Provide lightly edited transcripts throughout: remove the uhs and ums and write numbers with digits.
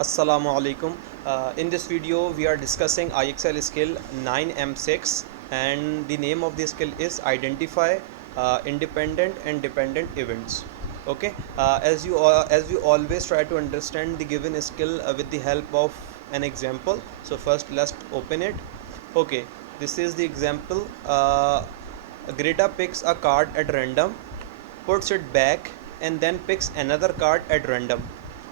Assalamu alaikum. In this video, we are discussing IXL skill 9M6, and the name of the skill is identify independent and dependent events. Okay, as we always try to understand the given skill with the help of an example. So first, let's open it. Okay, this is the example. Greta picks a card at random, puts it back, and then picks another card at random.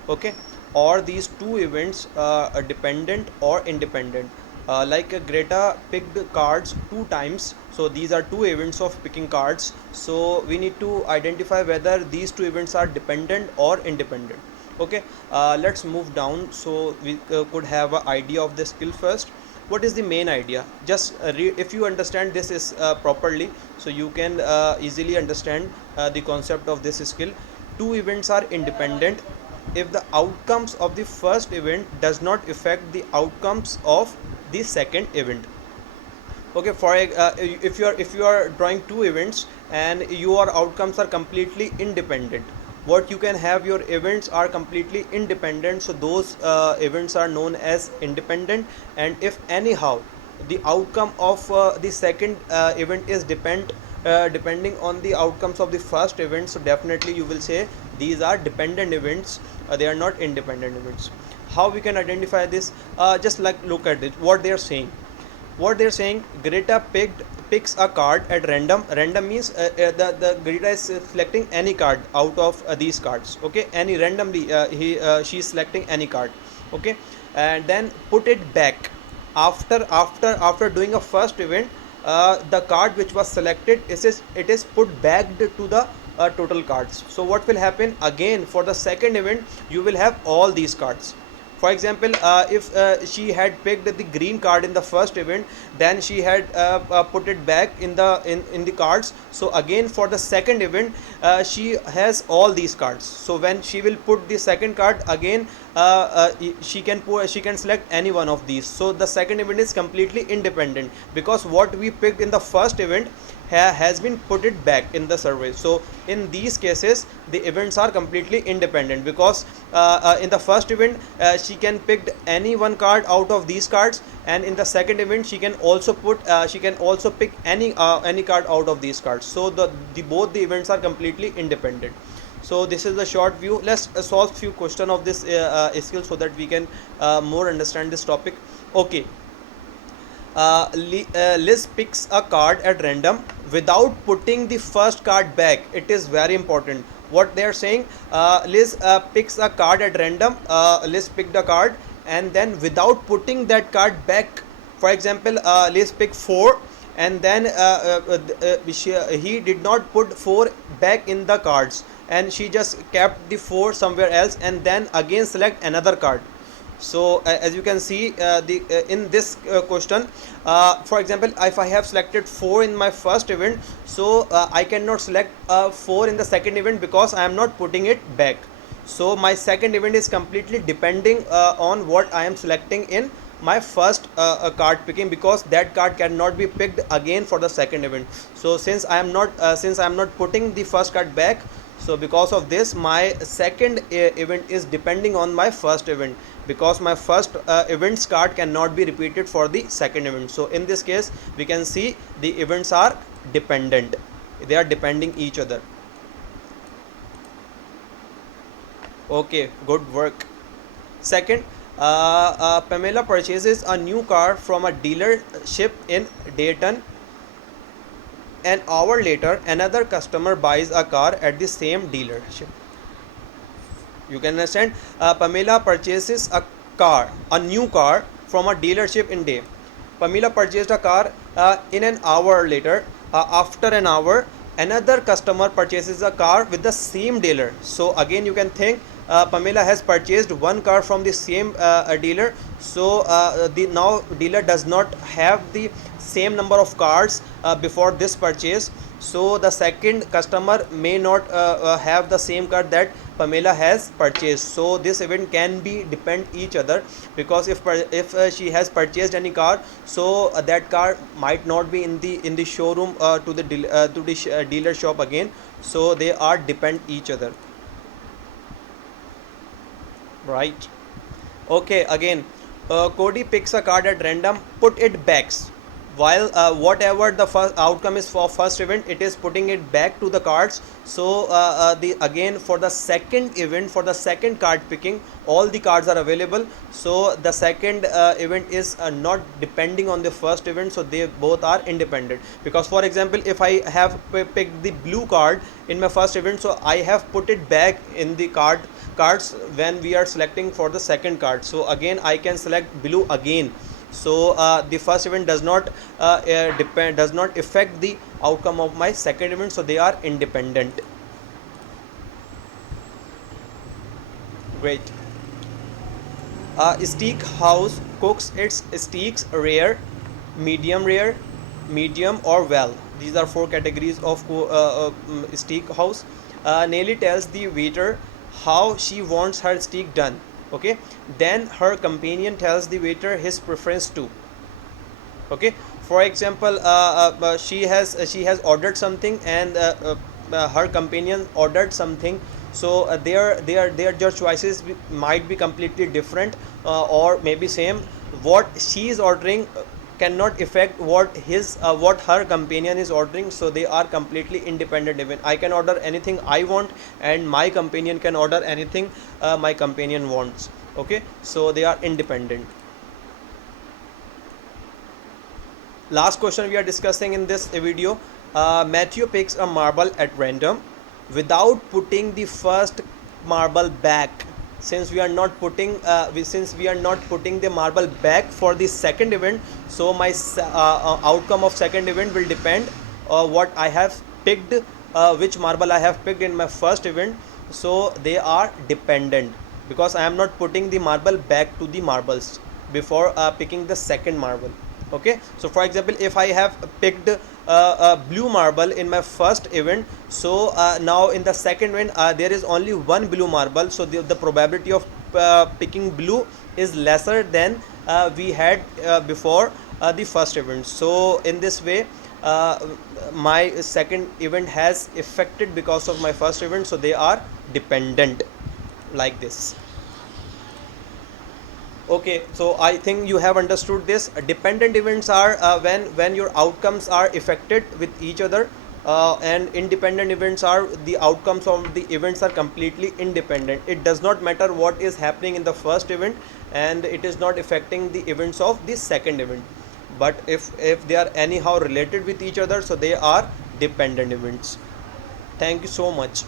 Okay, or these two events are dependent or independent. Greta picked cards two times, so these are two events of picking cards, so we need to identify whether these two events are dependent or independent. Okay, let's move down so we could have an idea of the skill first. What is the main idea? Just if you understand this is properly, so you can easily understand the concept of this skill. Two events are independent if the outcomes of the first event does not affect the outcomes of the second event. Okay, if you are drawing two events and your outcomes are completely independent, what you can have, your events are completely independent, so those events are known as independent. And if anyhow the outcome of the second event is depending on the outcomes of the first event, so definitely you will say these are dependent events, they are not independent events. How we can identify this? Just like look at it, what they're saying. Greta picks a card at random. Random means the Greta is selecting any card out of these cards. Okay, any randomly she's selecting any card. Okay, and then put it back. After doing a first event, the card which was selected it is put back to the total cards. So what will happen again for the second event? You will have all these cards. For example, if she had picked the green card in the first event, then she had put it back in the cards. So again for the second event, she has all these cards. So when she will put the second card again, she can select any one of these. So the second event is completely independent, because what we picked in the first event has been put it back in the survey. So in these cases the events are completely independent, because in the first event she can pick any one card out of these cards, and in the second event she can also pick any card out of these cards. So the both the events are completely independent. So this is the short view. Let's solve few question of this skill so that we can more understand this topic. Okay, Liz picks a card at random without putting the first card back. It is very important. What they are saying, Liz picks a card at random. Liz picked a card, and then without putting that card back. For example, Liz picked 4, and then he did not put 4 back in the cards, and she just kept the 4 somewhere else, and then again select another card. So as you can see, the in this question, for example, if I have selected 4 in my first event, so I cannot select 4 in the second event because I am not putting it back. So my second event is completely depending on what I am selecting in my first card picking, because that card cannot be picked again for the second event. So since I am not putting the first card back, so because of this my second event is depending on my first event, because my first events card cannot be repeated for the second event. So in this case we can see the events are dependent, they are depending each other. Okay, good work. Second, Pamela purchases a new car from a dealership in Dayton. An hour later, another customer buys a car at the same dealership. You can understand. Pamela purchases a new car from a dealership in Day. Pamela purchased a car in an hour later. After an hour, another customer purchases a car with the same dealer. So again, you can think Pamela has purchased one car from the same dealer. So the now dealer does not have the same number of cars before this purchase. So the second customer may not have the same car that Pamela has purchased. So this event can be depend each other, because if she has purchased any car, so that car might not be in the showroom to the dealer shop again. So they are depend each other, right? Okay, again, Cody picks a card at random, put it backs. While whatever the first outcome is for first event, it is putting it back to the cards. So the again for the second event, for the second card picking, all the cards are available. So the second event is not depending on the first event. So they both are independent. Because for example, if I have picked the blue card in my first event, so I have put it back in the cards when we are selecting for the second card. So again I can select blue again. So the first event does not affect the outcome of my second event, so they are independent. Great. Steak house cooks its steaks rare, medium or well. These are four categories of steak house. Nelly tells the waiter how she wants her steak done. Okay, then her companion tells the waiter his preference too. Okay, for example, she has ordered something, and her companion ordered something. So their choices might be completely different, or maybe same. What she is ordering cannot affect what her companion is ordering, so they are completely independent. Even I can order anything I want, and my companion can order anything my companion wants. Okay, so they are independent. Last question we are discussing in this video. Matthew picks a marble at random without putting the first marble back. Since we are not putting the marble back for the second event, so my outcome of second event will depend what I have picked, which marble I have picked in my first event. So they are dependent because I am not putting the marble back to the marbles before picking the second marble. Okay, so for example, if I have picked a blue marble in my first event, so now in the second event there is only one blue marble, so the probability of picking blue is lesser than we had before the first event. So in this way, uh, my second event has affected because of my first event, so they are dependent, like this. Okay, so I think you have understood this. Dependent events are when your outcomes are affected with each other, and independent events are the outcomes of the events are completely independent. It does not matter what is happening in the first event, and it is not affecting the events of the second event. But if they are anyhow related with each other, so they are dependent events. Thank you so much.